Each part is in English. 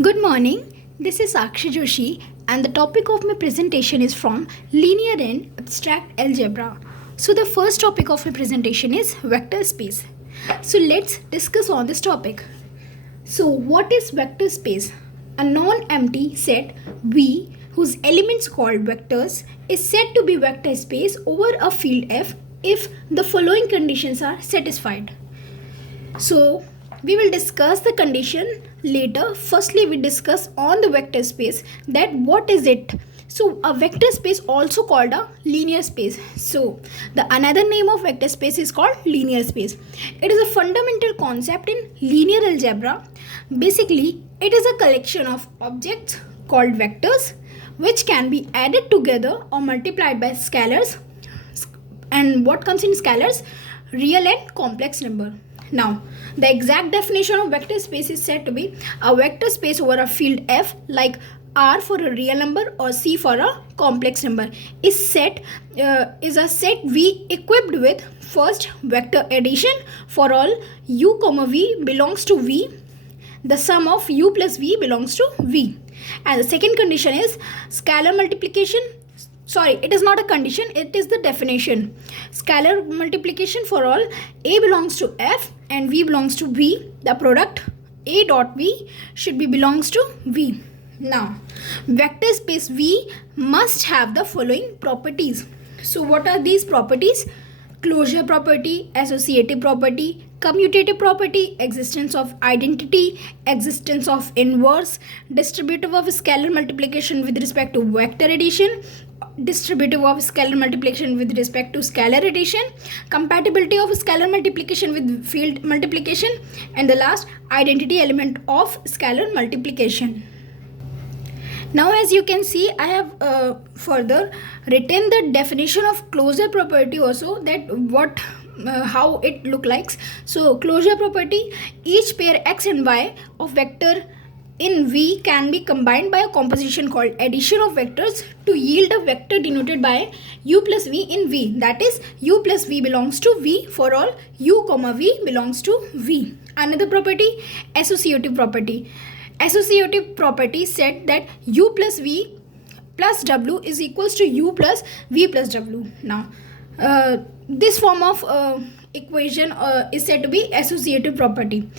Good morning. This is Sakshi Joshi, and the topic of my presentation is from linear and abstract algebra. So the first topic of my presentation is vector space. So let's discuss on this topic. So what is vector space? A non-empty set V whose elements called vectors is said to be vector space over a field F if the following conditions are satisfied. So we will discuss the condition later. Firstly, we discuss on the vector space that what is it. So a vector space also called a linear space. So the another name of vector space is called linear space. It is a fundamental concept in linear algebra. Basically, it is a collection of objects called vectors which can be added together or multiplied by scalars. And what comes in scalars? Real and complex number. Now, the exact definition of vector space is said to be a vector space over a field F, like R for a real number or C for a complex number, is a set V equipped with first vector addition for all u comma v belongs to V. The sum of u plus v belongs to V. And the second condition is scalar multiplication. Sorry, it is not a condition, it is the definition. Scalar multiplication for all A belongs to F and V belongs to V. The product A dot V should be belongs to V. Now, vector space V must have the following properties. So what are these properties? Closure property, associative property, commutative property, existence of identity, existence of inverse, distributive of scalar multiplication with respect to vector addition, distributive of scalar multiplication with respect to scalar addition, compatibility of scalar multiplication with field multiplication, and the last, identity element of scalar multiplication. Now, as you can see, I have further written the definition of closure property also, that how it look like. So closure property, each pair x and y of vector in V can be combined by a composition called addition of vectors to yield a vector denoted by u plus v in V. That is, u plus v belongs to V for all u comma v belongs to V. Another property, associative property. Associative property said that u plus v plus w is equals to u plus v plus w. Now, this form of equation is said to be associative property.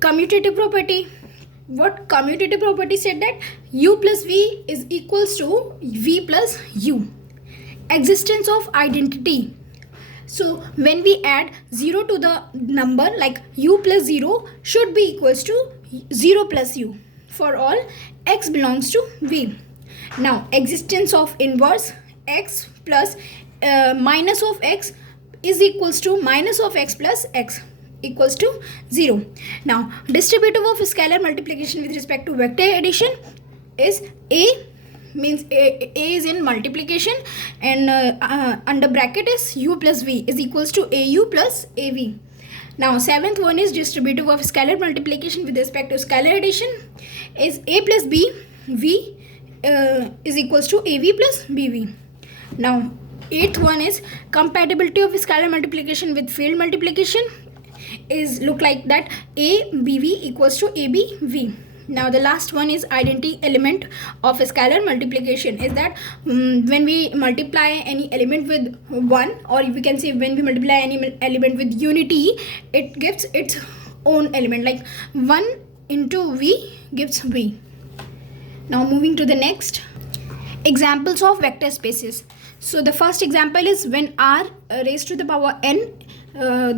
Commutative property. What commutative property said that u plus v is equals to v plus u. Existence of identity. So when we add 0 to the number, like u plus 0 should be equals to 0 plus u for all x belongs to v. Now, existence of inverse, x plus minus of x is equals to minus of x plus x equals to 0. Now, distributive of scalar multiplication with respect to vector addition is A, means A is in multiplication, and under bracket is u plus v is equals to au plus av. Now, seventh one is distributive of scalar multiplication with respect to scalar addition is a plus b v is equals to av plus bv. Now, eighth one is compatibility of scalar multiplication with field multiplication is look like that a bv equals to ab v. Now, the last one is identity element of scalar multiplication is that when we multiply any element with 1, or we can say when we multiply any element with unity, it gives its own element, like 1 into v gives v. Now, moving to the next, examples of vector spaces. So the first example is when r raised to the power n.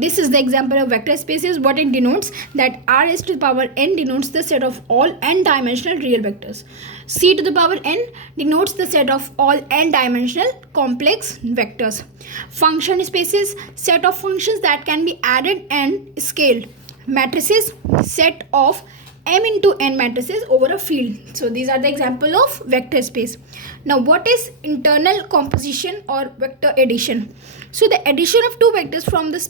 This is the example of vector spaces. What it denotes, that r raised to the power n denotes the set of all n-dimensional real vectors. C to the power n denotes the set of all n-dimensional complex vectors. Function spaces, set of functions that can be added and scaled. Matrices, set of m into n matrices over a field. So these are the example of vector space. Now, what is internal composition or vector addition? So the addition of two vectors from the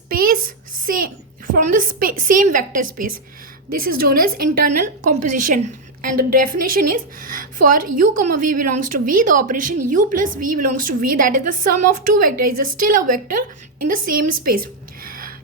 same vector space. This is known as internal composition. And the definition is, for u comma v belongs to V, the operation u plus v belongs to V, that is the sum of two vectors, is still a vector in the same space.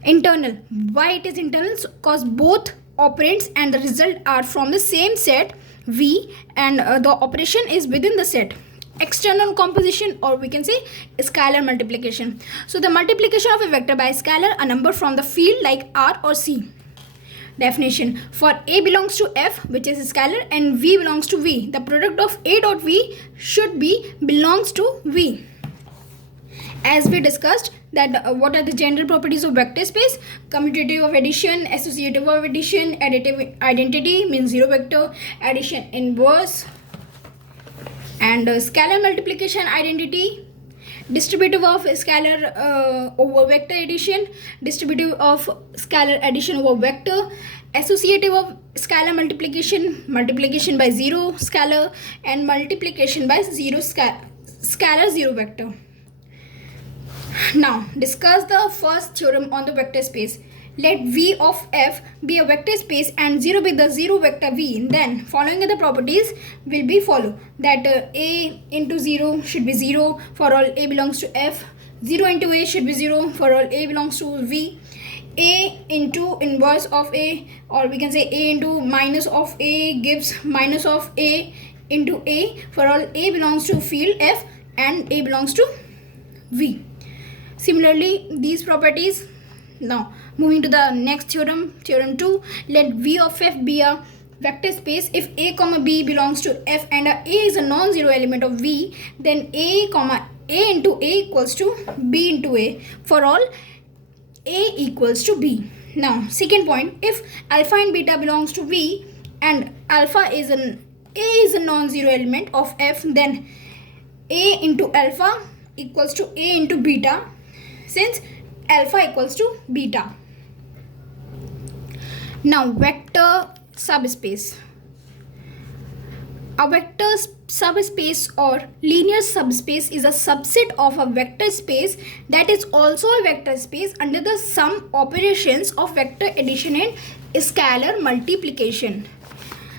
Internal. Why it is internal? Because both operands and the result are from the same set V, and the operation is within the set. External composition, or we can say scalar multiplication. So the multiplication of a vector by a scalar, a number from the field like R or C. Definition: for A belongs to F, which is a scalar, and V belongs to V, the product of A dot V should be belongs to V. As we discussed that what are the general properties of vector space: commutative of addition, associative of addition, additive identity means zero vector, addition inverse, and scalar multiplication identity, distributive of scalar over vector addition, distributive of scalar addition over vector, associative of scalar multiplication, multiplication by zero scalar, and multiplication by zero scalar zero vector. Now discuss the first theorem on the vector space. Let V of F be a vector space and 0 be the zero vector V. Then following the properties will be follow that A into 0 should be 0 for all A belongs to F. 0 into A should be 0 for all A belongs to V. A into inverse of A, or we can say A into minus of A gives minus of A into A for all A belongs to field F and A belongs to V. Similarly, these properties. Now moving to the next theorem, theorem 2. Let V of F be a vector space if A comma B belongs to F and A is a non-zero element of V, then A comma A into A equals to B into A for all A equals to B. Now second point, if alpha and beta belongs to V and alpha is A is a non-zero element of F, then A into alpha equals to A into beta, since alpha equals to beta. Now vector subspace. A vector subspace or linear subspace is a subset of a vector space that is also a vector space under the sum operations of vector addition and scalar multiplication.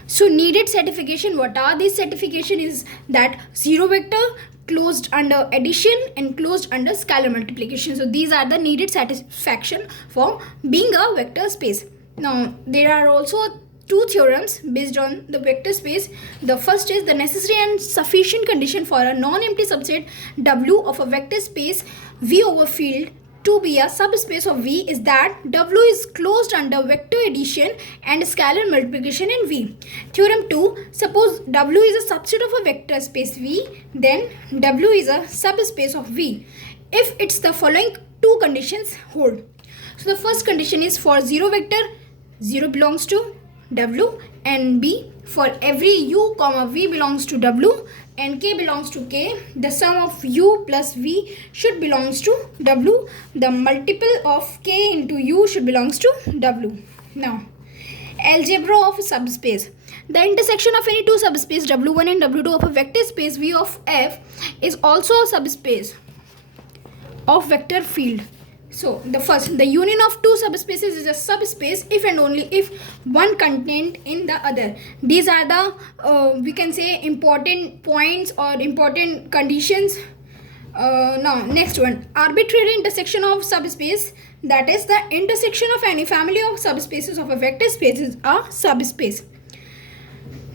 So needed certification, what are these certification is that zero vector closed under addition and closed under scalar multiplication. So these are the needed satisfaction for being a vector space. Now there are also two theorems based on the vector space. The first is the necessary and sufficient condition for a non-empty subset W of a vector space V over field to be a subspace of V is that W is closed under vector addition and scalar multiplication in V. Theorem 2. Suppose W is a subset of a vector space V, then W is a subspace of V if it's the following two conditions hold. So the first condition is for zero vector, 0 belongs to W, and B for every U comma V belongs to W and K belongs to K, the sum of U plus V should belongs to W, the multiple of K into U should belongs to W. Now algebra of subspace. The intersection of any two subspace W1 and W2 of a vector space V of F is also a subspace of vector field. So the union of two subspaces is a subspace if and only if one contained in the other. These are the we can say important points or important conditions. Now next one, arbitrary intersection of subspace, that is the intersection of any family of subspaces of a vector space is a subspace.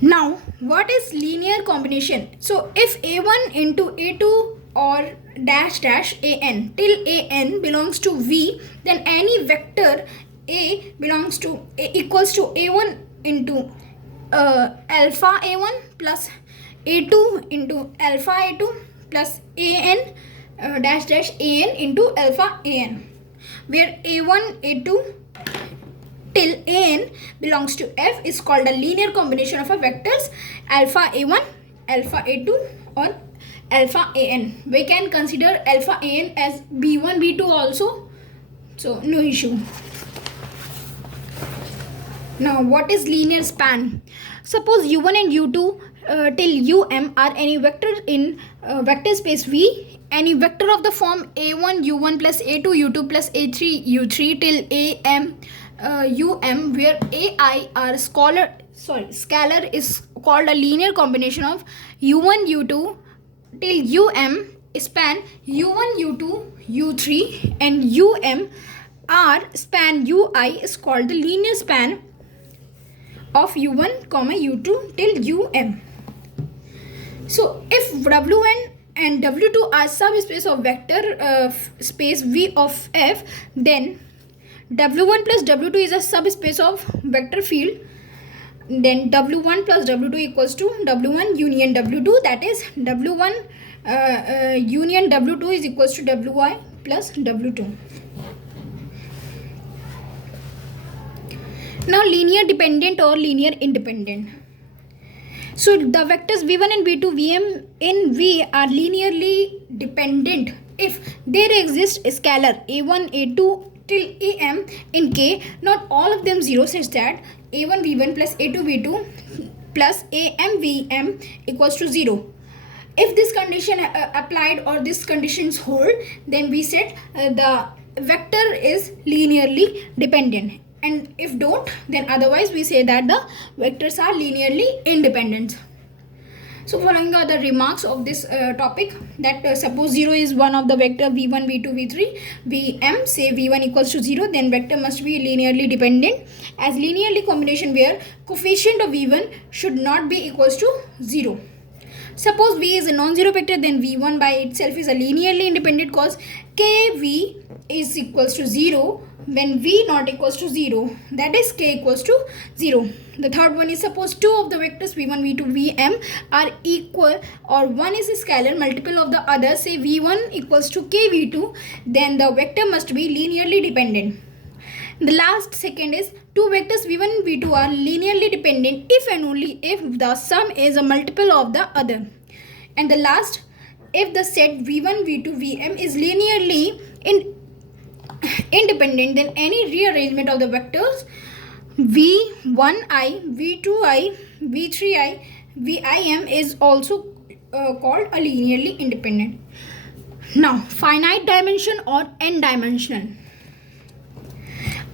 Now what is linear combination? So if A1 into A2 or dash dash an till an belongs to V, then any vector A belongs to equals to A1 into alpha A1 plus A2 into alpha A2 plus an dash dash an into alpha an, where A1 A2 till an belongs to F is called a linear combination of a vectors alpha A1, alpha A2 or alpha an. We can consider alpha an as B1 B2 also, so no issue. Now what is linear span? Suppose U1 and U2 till Um are any vector in vector space V, any vector of the form A1 U1 plus A2 U2 plus A3 U3 till Am where Ai are scalar is called a linear combination of U1 U2 till span U1 U2 U3 and R span Ui is called the linear span of u1 comma u2 till um. So if w1 and w2 are subspace of vector space v of f, then w1 plus w2 is a subspace of vector field. Then w1 plus w2 equals to w1 union w2, that is w1 union w2 is equals to wi plus w2. Now linear dependent or linear independent. So the vectors v1 and v2 vm in v are linearly dependent if there exists a scalar a1 a2 till am in k, not all of them 0, such that a1 v1 plus a2 v2 plus am vm equals to 0. If this condition applied or this conditions hold, then we said the vector is linearly dependent, and if don't, then otherwise we say that the vectors are linearly independent. So following are the remarks of this topic, that suppose 0 is one of the vector v1 v2 v3 vm, say v1 equals to 0, then vector must be linearly dependent as linearly combination where coefficient of v1 should not be equals to 0. Suppose v is a non-zero vector, then v1 by itself is a linearly independent cause kv is equals to 0 when v not equals to 0, that is k equals to 0. The third one is, suppose two of the vectors v1 v2 vm are equal or one is a scalar multiple of the other, say v1 equals to k v2, then the vector must be linearly dependent. The last second is, two vectors v1 and v2 are linearly dependent if and only if the sum is a multiple of the other. And the last, if the set v1 v2 vm is linearly independent, then any rearrangement of the vectors v1i v2i v3i vim is also called a linearly independent. Now finite dimension or n-dimensional.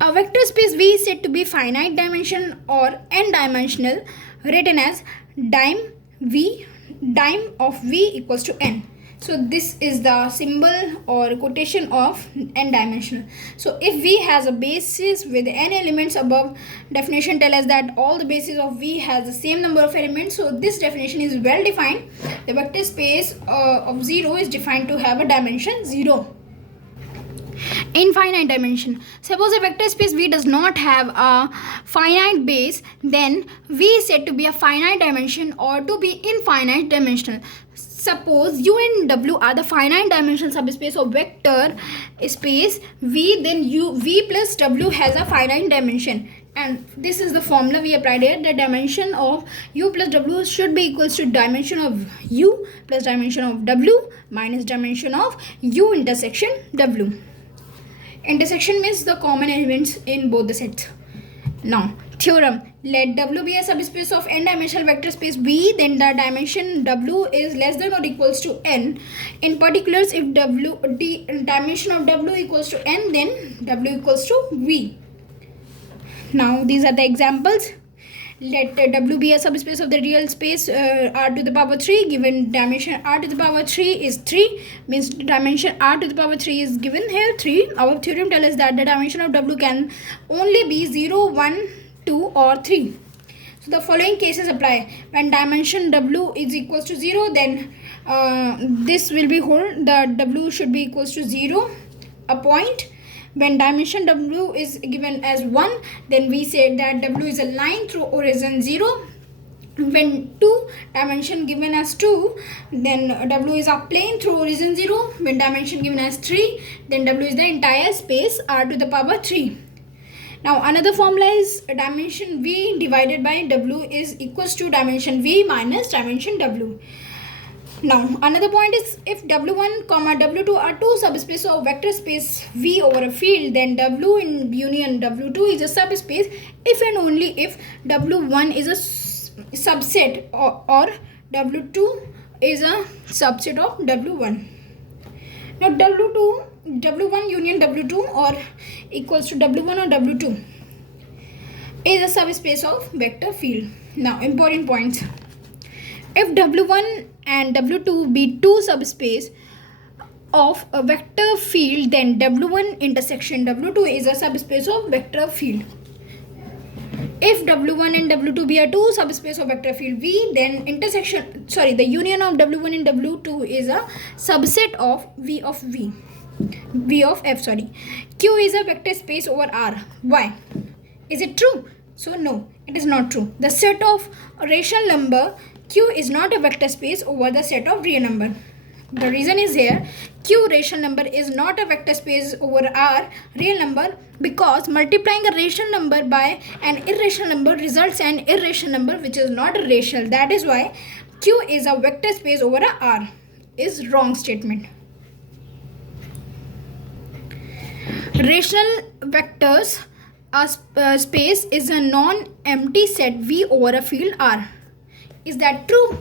A vector space V is said to be finite dimension or n-dimensional, written as dim of V equals to n. So this is the symbol or quotation of n-dimensional. So if V has a basis with n elements, above definition tell us that all the bases of V has the same number of elements. So this definition is well defined. The vector space of 0 is defined to have a dimension 0. Infinite dimension. Suppose a vector space V does not have a finite base, then V is said to be a finite dimension or to be infinite dimensional. Suppose U and W are the finite dimensional subspace of vector space V, then V plus W has a finite dimension. And this is the formula we applied here. The dimension of U plus W should be equals to dimension of U plus dimension of W minus dimension of U intersection W. Intersection means the common elements in both the sets. Now theorem, let W be a subspace of n-dimensional vector space V, then the dimension W is less than or equals to n. In particulars, if the dimension of W equals to n, then W equals to V. Now these are the examples. Let W be a subspace of the real space R to the power 3, given dimension R to the power 3 is 3, means dimension R to the power 3 is given here 3. Our theorem tells us that the dimension of W can only be 0, 1, 2 or 3. So the following cases apply. When dimension W is equals to 0, then this will be whole, the W should be equals to 0, a point. When dimension W is given as 1, then we say that W is a line through origin 0. When 2 dimension given as 2, then W is a plane through origin 0. When dimension given as 3, then W is the entire space R to the power 3. Now another formula is dimension V divided by W is equals to dimension V minus dimension W. Now another point is, if W1 comma W2 are two subspaces of vector space V over a field, then W in union W2 is a subspace if and only if W1 is a subset or W2 is a subset of W1. Now W1 union W2 or equals to W1 or W2 is a subspace of vector field. Now important points. If W1 and W2 be two subspace of a vector field, then W1 intersection W2 is a subspace of vector field. if W1 and W2 be a two subspace of vector field V, then the union of W1 and W2 is a subset of V of F. Q is a vector space over R. Why? Is it true? So no, it is not true. The set of rational number Q is not a vector space over the set of real number. The reason is here, Q rational number is not a vector space over R real number, because multiplying a rational number by an irrational number results in an irrational number which is not rational. That is why Q is a vector space over a R. Is wrong statement. Rational vectors space is a non-empty set V over a field R. Is that true?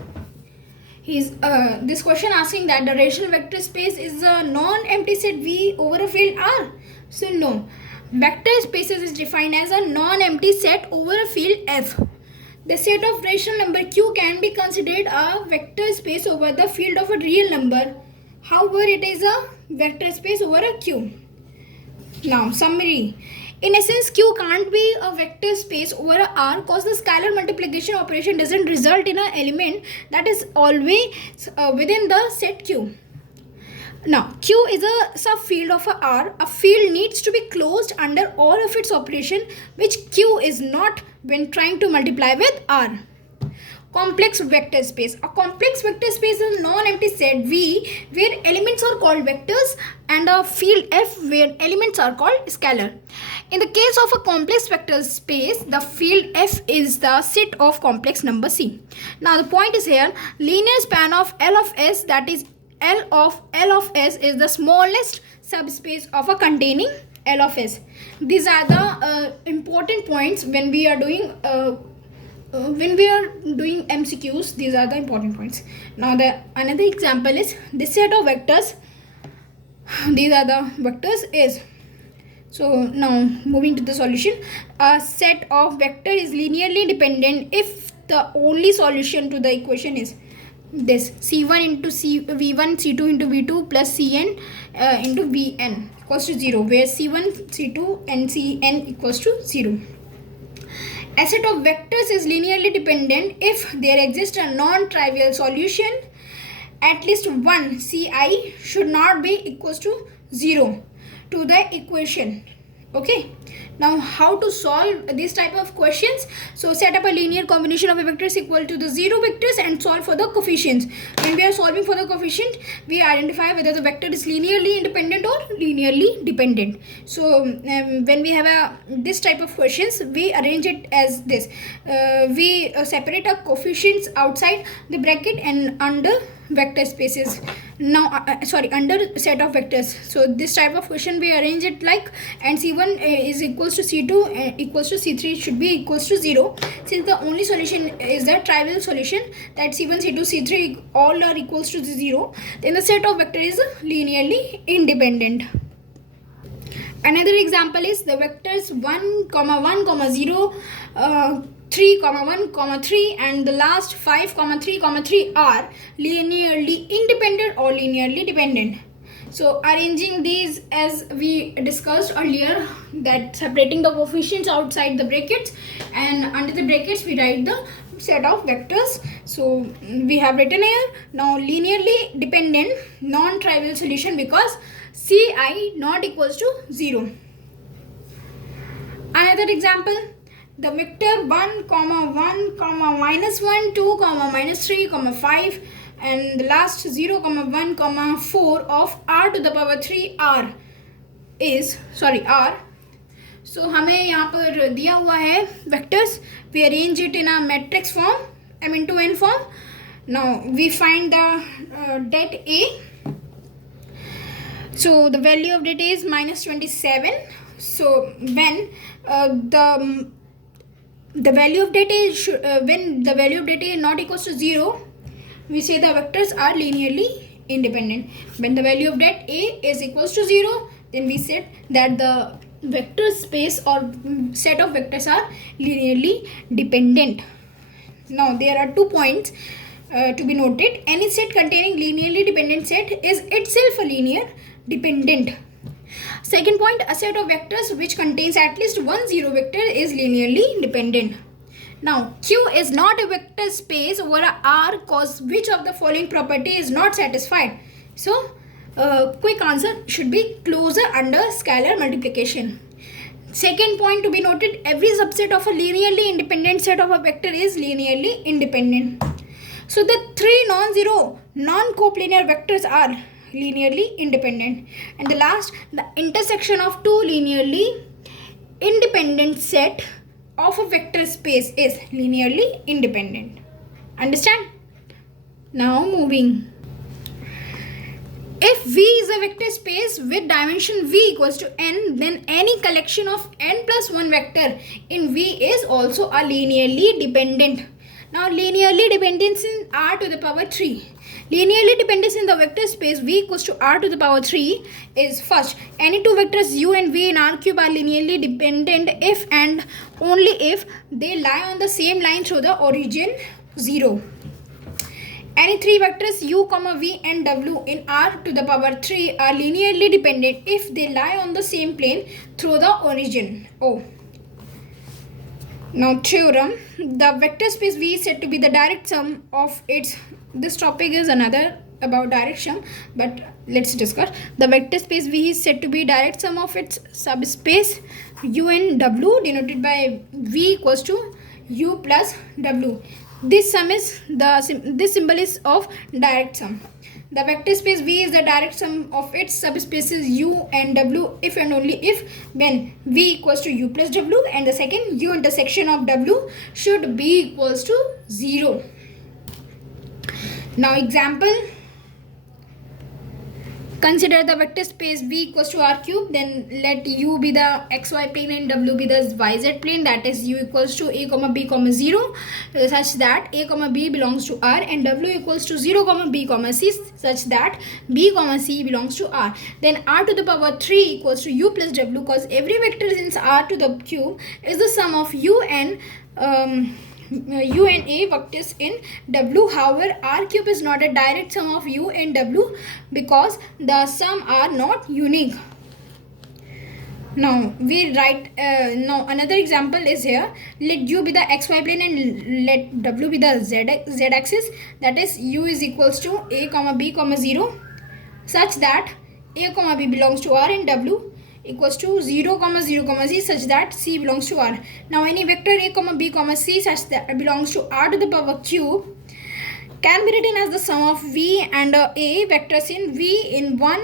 This question asking that the rational vector space is a non-empty set V over a field R. So no, vector spaces is defined as a non-empty set over a field F. The set of rational number Q can be considered a vector space over the field of a real number. However, it is a vector space over a Q. Now, summary. In essence, Q can't be a vector space over a R because the scalar multiplication operation doesn't result in an element that is always within the set Q. Now, Q is a subfield of a R. A field needs to be closed under all of its operation, which Q is not when trying to multiply with R. Complex vector space. A complex vector space is a non-empty set V where elements are called vectors and a field F where elements are called scalar. In the case of a complex vector space, the field F is the set of complex number C. Now the point is here, linear span of L of S, that is L of S, is the smallest subspace of a containing L of S. These are the important points when we are doing MCQs. These are the important points. Now another example is this set of vectors. These are the vectors is. So now moving to the solution. A set of vector is linearly dependent if the only solution to the equation is this C1 into V1 C2 into V2 plus Cn into Vn equals to 0, where C1 C2 and Cn equals to 0. A set of vectors is linearly dependent if there exists a non-trivial solution. At least one Ci should not be equals to 0 to the equation. Okay, now how to solve this type of questions? So set up a linear combination of a vectors equal to the 0 vectors and solve for the coefficients. When we are solving for the coefficient, we identify whether the vector is linearly independent or linearly dependent. So when we have this type of questions, we arrange it as this. We separate our coefficients outside the bracket and under vector spaces. Now under set of vectors. So this type of question we arrange it like, and C1 is equals to C2 equals to C3 should be equals to 0, since the only solution is the trivial solution, that C1 C2 C3 all are equals to 0, then the set of vector is linearly independent. Another example is the vectors 1, 1, 0, 3, 1, 3 and the last 5, 3, 3 are linearly independent or linearly dependent. So arranging these as we discussed earlier, that separating the coefficients outside the brackets and under the brackets we write the set of vectors. So we have written here now linearly dependent non-trivial solution because Ci not equals to 0. Another example, the vector 1, 1, -1, 2, -3, 5 and the last 0, 1, 4 of r to the power 3 r is r. So हमें यहाँ पर दिया हुआ है vectors. We arrange it in a matrix form, m into n form. Now we find the det A. So the value of det A is -27. So when the value of det A when the value of det A is not equals to 0, we say the vectors are linearly independent. When the value of det A is equals to 0, then we said that the vector space or set of vectors are linearly dependent. Now there are 2 points to be noted. Any set containing linearly dependent set is itself a linear dependent. Second point, a set of vectors which contains at least one zero vector is linearly independent. Now, Q is not a vector space over a R cause which of the following property is not satisfied. So, quick answer should be closure under scalar multiplication. Second point to be noted, every subset of a linearly independent set of a vector is linearly independent. So, the three non-zero, non-coplanar vectors are linearly independent. And the last, the intersection of two linearly independent set of a vector space is linearly independent. Understand? Now moving. If V is a vector space with dimension V equals to n, then any collection of n plus 1 vector in V is also a linearly dependent. Now linearly dependence in R to the power 3. Linearly dependence in the vector space V equals to R to the power 3 is first, any two vectors U and V in R cube are linearly dependent if and only if they lie on the same line through the origin 0. Any three vectors U, V and W in R to the power 3 are linearly dependent if they lie on the same plane through the origin O. Now theorem, the vector space V is said to be the direct sum of its, this topic is another about direct sum, but let's discuss. The vector space V is said to be direct sum of its subspace U and W denoted by V equals to U plus W. This sum is this symbol is of direct sum. The vector space V is the direct sum of its subspaces U and W if and only if when V equals to U plus W and the second U intersection of W should be equals to 0. Now example, consider the vector space V equals to R cube, then let U be the xy plane and W be the yz plane, that is U equals to a comma b comma 0 such that a comma b belongs to R and W equals to 0 comma b comma c such that b comma c belongs to R. Then R to the power 3 equals to U plus W because every vector in R to the cube is the sum of U and U and A vectors in W. However, R cube is not a direct sum of U and W because the sum are not unique. Now we write now another example is here. Let U be the xy plane and let W be the z axis, that is U is equals to a comma b comma 0 such that a comma b belongs to R and W equals to 0 comma 0 comma c such that c belongs to R. Now any vector a comma b comma c such that belongs to R to the power cube can be written as the sum of V and A vectors in V in one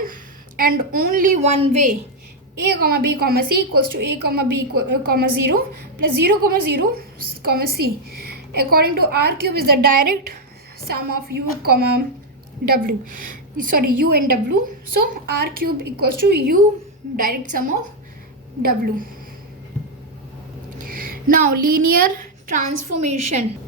and only one way. A comma b comma c equals to a comma b comma 0 plus 0 comma 0 comma c. According to R cube is the direct sum of U comma W. Sorry, U and W. So R cube equals to U direct sum of W. Now linear transformation.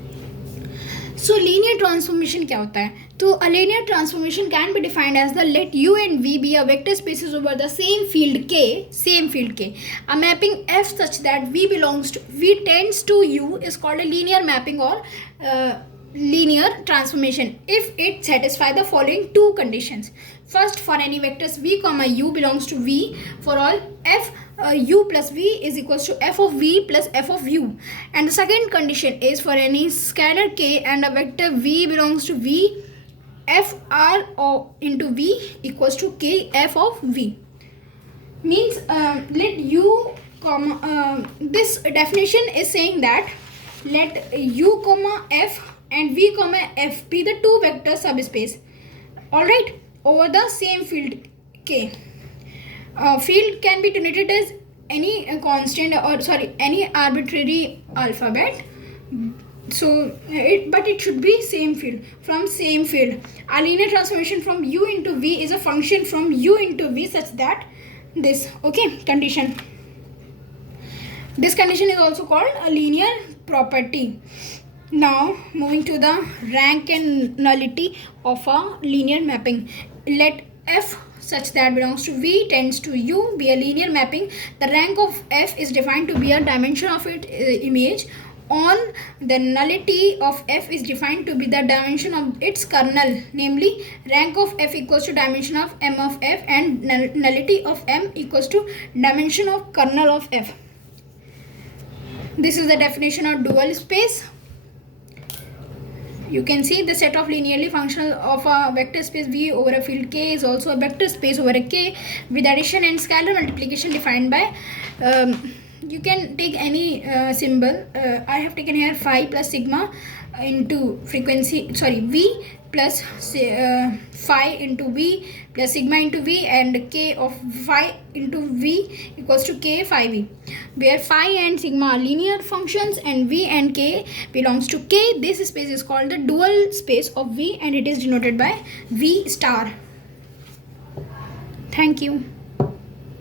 So linear transformation क्या होता है? तो a linear transformation can be defined as the let U and V be a vector spaces over the same field K, a mapping F such that V tends to U is called a linear mapping or linear transformation if it satisfies the following two conditions. First, for any vectors V comma U belongs to V, for all F U plus V is equals to F of V plus F of U. And the second condition is for any scalar K and a vector V belongs to V, F R into V equals to K F of V. Means let U comma this definition is saying that let U comma F and V comma F be the two vector subspace, alright, over the same field K. Field can be denoted as any constant or any arbitrary alphabet. So but it should be same field from same field. A linear transformation from U into V is a function from U into V such that this condition. This condition is also called a linear property. Now moving to the rank and nullity of a linear mapping. Let F such that belongs to V tends to U be a linear mapping. The rank of F is defined to be a dimension of its image on the nullity of f is defined to be the dimension of its kernel, namely rank of f equals to dimension of m of f and nullity of m equals to dimension of kernel of f. This is the definition of dual space. You can see the set of linearly functional of a vector space V over a field K is also a vector space over a K with addition and scalar multiplication defined by you can take any symbol. I have taken here phi plus sigma into frequency, sorry, V plus phi into V plus sigma into V, and K of phi into V equals to K phi V, where phi and sigma are linear functions and V and K belongs to K. This space is called the dual space of V and it is denoted by V star. Thank you.